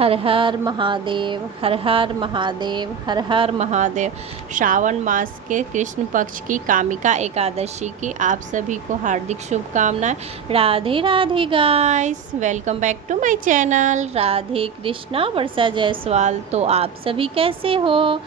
हर हर महादेव, हर हर महादेव, हर हर महादेव। श्रावण मास के कृष्ण पक्ष की कामिका एकादशी की आप सभी को हार्दिक शुभकामनाएं। Radhe Radhe guys, welcome back to my channel Radhe Krishna Varsha Jaiswal. तो आप सभी कैसे हो?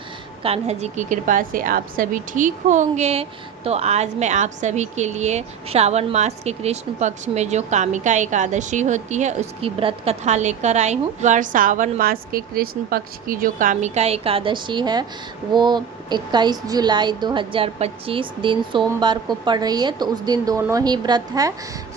कान्हा जी की कृपा से आप सभी ठीक होंगे। तो आज मैं आप सभी के लिए श्रावण मास के कृष्ण पक्ष में जो कामिका एकादशी होती है उसकी व्रत कथा लेकर आई हूँ। बार श्रावण मास के कृष्ण पक्ष की जो कामिका एकादशी है वो 21 जुलाई 2025 दिन सोमवार को पड़ रही है। तो उस दिन दोनों ही व्रत है,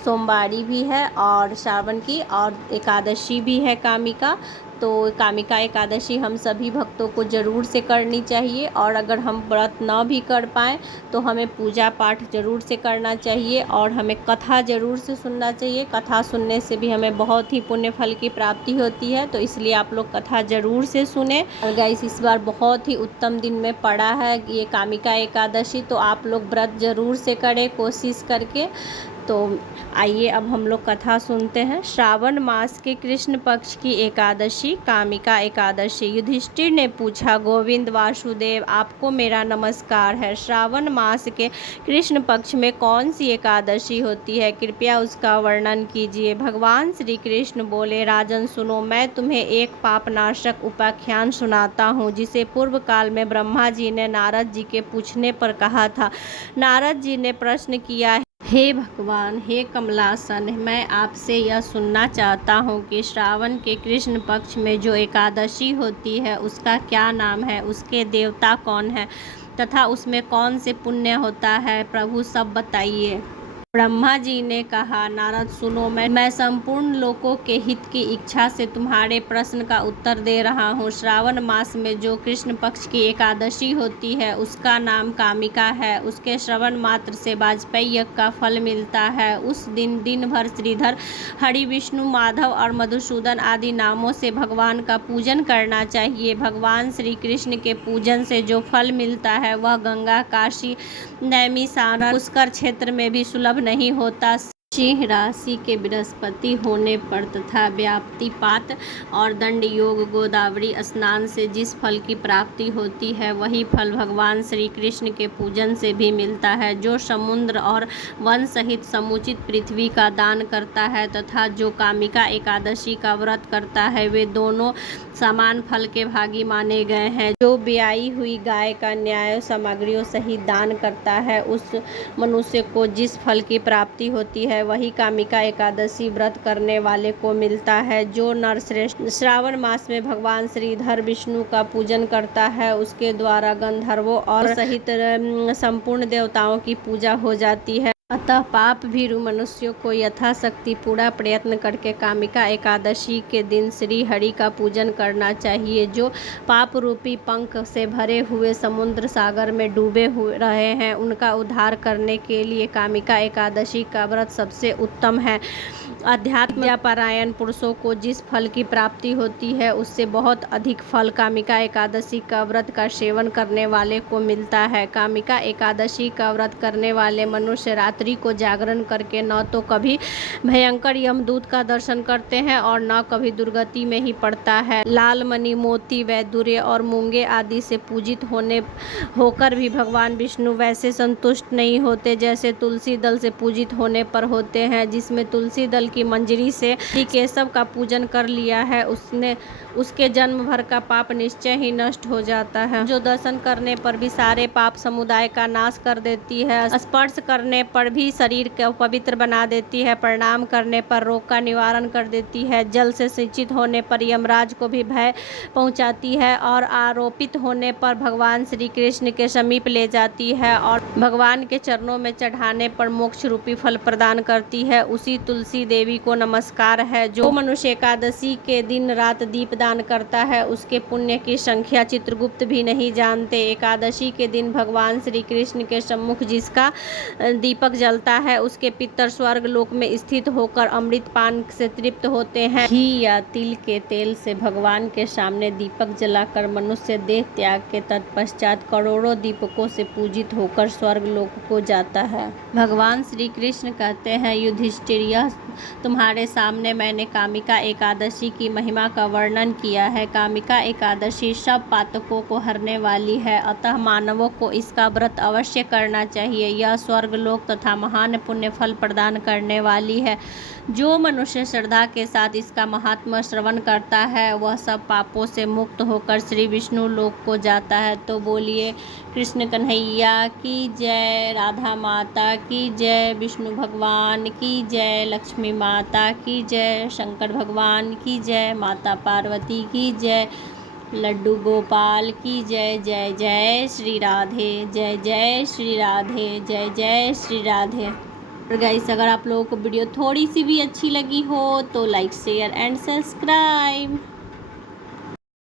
सोमवारी भी है और श्रावण की और एकादशी भी है कामिका। तो कामिका एकादशी हम सभी भक्तों को ज़रूर से करनी चाहिए और अगर हम व्रत ना भी कर पाएँ तो हमें पूजा पाठ ज़रूर से करना चाहिए और हमें कथा ज़रूर से सुनना चाहिए। कथा सुनने से भी हमें बहुत ही पुण्य फल की प्राप्ति होती है, तो इसलिए आप लोग कथा ज़रूर से सुने। और गाइस, इस बार बहुत ही उत्तम दिन में पड़ा है ये कामिका एकादशी, तो आप लोग व्रत ज़रूर से करें कोशिश करके। तो आइए अब हम लोग कथा सुनते हैं। श्रावण मास के कृष्ण पक्ष की एकादशी, कामिका एकादशी। युधिष्ठिर ने पूछा, गोविंद वासुदेव, आपको मेरा नमस्कार है। श्रावण मास के कृष्ण पक्ष में कौन सी एकादशी होती है? कृपया उसका वर्णन कीजिए। भगवान श्री कृष्ण बोले, राजन सुनो, मैं तुम्हें एक पापनाशक उपाख्यान सुनाता हूँ जिसे पूर्व काल में ब्रह्मा जी ने नारद जी के पूछने पर कहा था। नारद जी ने प्रश्न किया, हे भगवान, हे कमलासन, मैं आपसे यह सुनना चाहता हूँ कि श्रावण के कृष्ण पक्ष में जो एकादशी होती है उसका क्या नाम है, उसके देवता कौन है तथा उसमें कौन से पुण्य होता है, प्रभु सब बताइए। ब्रह्मा जी ने कहा, नारद सुनो, मैं संपूर्ण लोकों के हित की इच्छा से तुम्हारे प्रश्न का उत्तर दे रहा हूँ। श्रावण मास में जो कृष्ण पक्ष की एकादशी होती है उसका नाम कामिका है। उसके श्रवण मात्र से वाजपेय यज्ञ का फल मिलता है। उस दिन दिन भर श्रीधर, हरि, विष्णु, माधव और मधुसूदन आदि नामों से भगवान का पूजन करना चाहिए। भगवान श्री कृष्ण के पूजन से जो फल मिलता है वह गंगा, काशी, नैमिषारण्य, पुष्कर क्षेत्र में भी सुलभ नहीं होता। सिंह राशि के बृहस्पति होने पर तथा व्याप्तिपात और दंड योग, गोदावरी स्नान से जिस फल की प्राप्ति होती है वही फल भगवान श्री कृष्ण के पूजन से भी मिलता है। जो समुद्र और वन सहित समुचित पृथ्वी का दान करता है तथा जो कामिका एकादशी का व्रत करता है वे दोनों समान फल के भागी माने गए हैं। जो ब्याई हुई गाय का न्याय सामग्रियों सहित दान करता है उस मनुष्य को जिस फल की प्राप्ति होती है वही कामिका एकादशी व्रत करने वाले को मिलता है। जो नर श्रेष्ठ श्रावण मास में भगवान श्रीधर विष्णु का पूजन करता है उसके द्वारा गंधर्वों और सहित संपूर्ण देवताओं की पूजा हो जाती है। अतः पाप भीरु मनुष्यों को यथाशक्ति पूरा प्रयत्न करके कामिका एकादशी के दिन श्री हरि का पूजन करना चाहिए। जो पाप रूपी पंख से भरे हुए समुद्र सागर में डूबे हुए रहे हैं उनका उद्धार करने के लिए कामिका एकादशी का व्रत सबसे उत्तम है। अध्यात्म परायण पुरुषों को जिस फल की प्राप्ति होती है उससे बहुत अधिक फल कामिका एकादशी का व्रत का सेवन करने वाले को मिलता है। कामिका एकादशी का व्रत करने वाले मनुष्य रात्रि को जागरण करके न तो कभी भयंकर यमदूत का दर्शन करते हैं और न कभी दुर्गति में ही पड़ता है। लाल मणि, मोती, वैदुर्य और मूंगे आदि से पूजित होकर भी भगवान विष्णु वैसे संतुष्ट नहीं होते जैसे तुलसी दल से पूजित होने पर होते हैं। जिसमें तुलसी दल की मंजरी से केशव का पूजन कर लिया है उसके जन्म भर का पाप निश्चय ही नष्ट हो जाता है। जो दर्शन करने पर भी सारे पाप समुदाय का नाश कर देती है, स्पर्श करने पर भी शरीर को पवित्र बना देती है, प्रणाम करने पर रोग का निवारण कर देती है, जल से सिंचित होने पर यमराज को भी भय पहुंचाती है और आरोपित होने पर भगवान श्री कृष्ण के समीप ले जाती है और भगवान के चरणों में चढ़ाने पर मोक्ष रूपी फल प्रदान करती है। उसी तुलसी देवी को नमस्कार है। जो मनुष्य एकादशी के दिन रात दीपदान करता है उसके पुण्य की संख्या चित्रगुप्त भी नहीं जानते। एकादशी के दिन भगवान श्री कृष्ण के सम्मुख जिसका दीपक जलता है उसके पितर स्वर्ग लोक में स्थित होकर अमृत पान से तृप्त होते हैं। घी या तिल के तेल से भगवान के सामने दीपक जलाकर मनुष्य देह त्याग के तत्पश्चात करोड़ों दीपकों से पूजित होकर स्वर्ग लोक को जाता है। भगवान श्री कृष्ण कहते हैं, युधिष्ठिर, यह तुम्हारे सामने मैंने कामिका एकादशी की महिमा का वर्णन किया है। कामिका एकादशी सब पातकों को हरने वाली है, अतः मानवों को इसका व्रत अवश्य करना चाहिए। यह स्वर्ग लोक तथा महान पुण्य फल प्रदान करने वाली है। जो मनुष्य श्रद्धा के साथ इसका महात्म्य श्रवण करता है वह सब पापों से मुक्त होकर श्री विष्णु लोक को जाता है। तो बोलिए कृष्ण कन्हैया की जय, राधा माता की जय, विष्णु भगवान की जय, लक्ष्मी माता की जय, शंकर भगवान की जय, माता पार्वती की जय, लड्डू गोपाल की जय। जय जय श्री राधे, जय जय श्री राधे, जय जय श्री राधे। और गाइस, अगर आप लोगों को वीडियो थोड़ी सी भी अच्छी लगी हो तो लाइक शेयर एंड सब्सक्राइब।